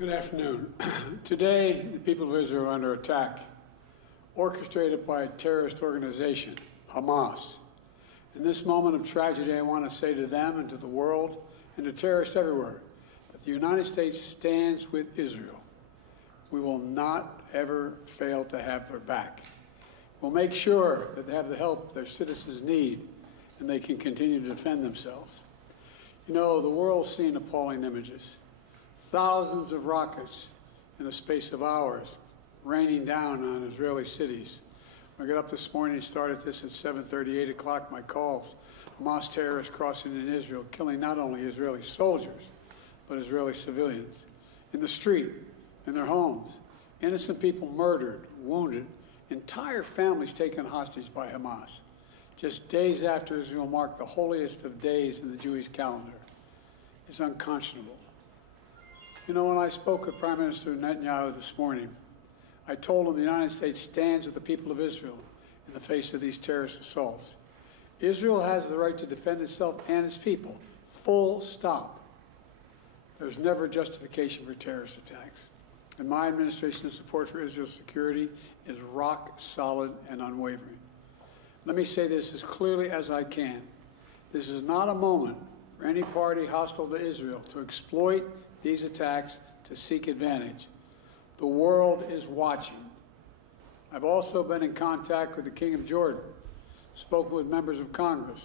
Good afternoon. Today, the people of Israel are under attack, orchestrated by a terrorist organization, Hamas. In this moment of tragedy, I want to say to them and to the world and to terrorists everywhere that the United States stands with Israel. We will not ever fail to have their back. We'll make sure that they have the help their citizens need and they can continue to defend themselves. You know, the world's seen appalling images. Thousands of rockets in the space of hours raining down on Israeli cities. When I got up this morning, started this at 7:30, 8 o'clock, my calls. Hamas terrorists crossing in Israel, killing not only Israeli soldiers, but Israeli civilians. In the street, in their homes, innocent people murdered, wounded, entire families taken hostage by Hamas. Just days after Israel marked the holiest of days in the Jewish calendar. It's unconscionable. You know, when I spoke with Prime Minister Netanyahu this morning, I told him the United States stands with the people of Israel in the face of these terrorist assaults. Israel has the right to defend itself and its people, full stop. There's never justification for terrorist attacks. And my administration's support for Israel's security is rock solid and unwavering. Let me say this as clearly as I can. This is not a moment for any party hostile to Israel to exploit these attacks to seek advantage. The world is watching. I've also been in contact with the King of Jordan, spoken with members of Congress,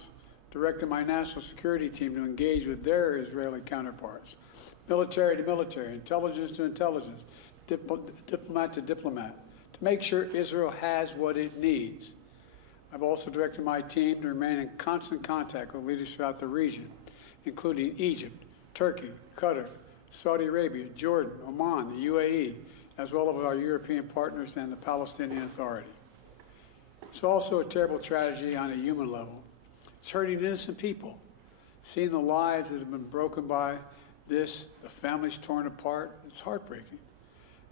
directed my national security team to engage with their Israeli counterparts, military to military, intelligence to intelligence, diplomat to diplomat, to make sure Israel has what it needs. I've also directed my team to remain in constant contact with leaders throughout the region, including Egypt, Turkey, Qatar, Saudi Arabia, Jordan, Oman, the UAE, as well as our European partners and the Palestinian Authority. It's also a terrible tragedy on a human level. It's hurting innocent people. Seeing the lives that have been broken by this, the families torn apart, it's heartbreaking.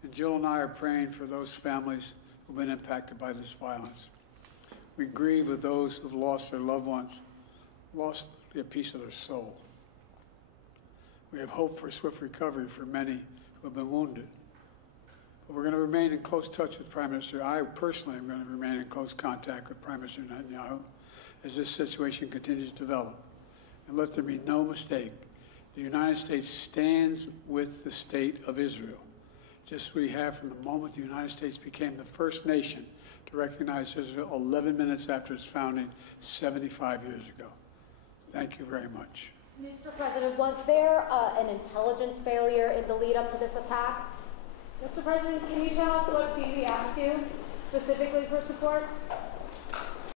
And Jill and I are praying for those families who've been impacted by this violence. We grieve with those who've lost their loved ones, lost a piece of their soul. We have hope for swift recovery for many who have been wounded. But we're going to remain in close touch with Prime Minister. I personally am going to remain in close contact with Prime Minister Netanyahu as this situation continues to develop. And let there be no mistake, the United States stands with the state of Israel, just as we have from the moment the United States became the first nation to recognize Israel 11 minutes after its founding 75 years ago. Thank you very much. Mr. President, was there an intelligence failure in the lead up to this attack? Mr. President, can you tell us what Phoebe asked you specifically for support?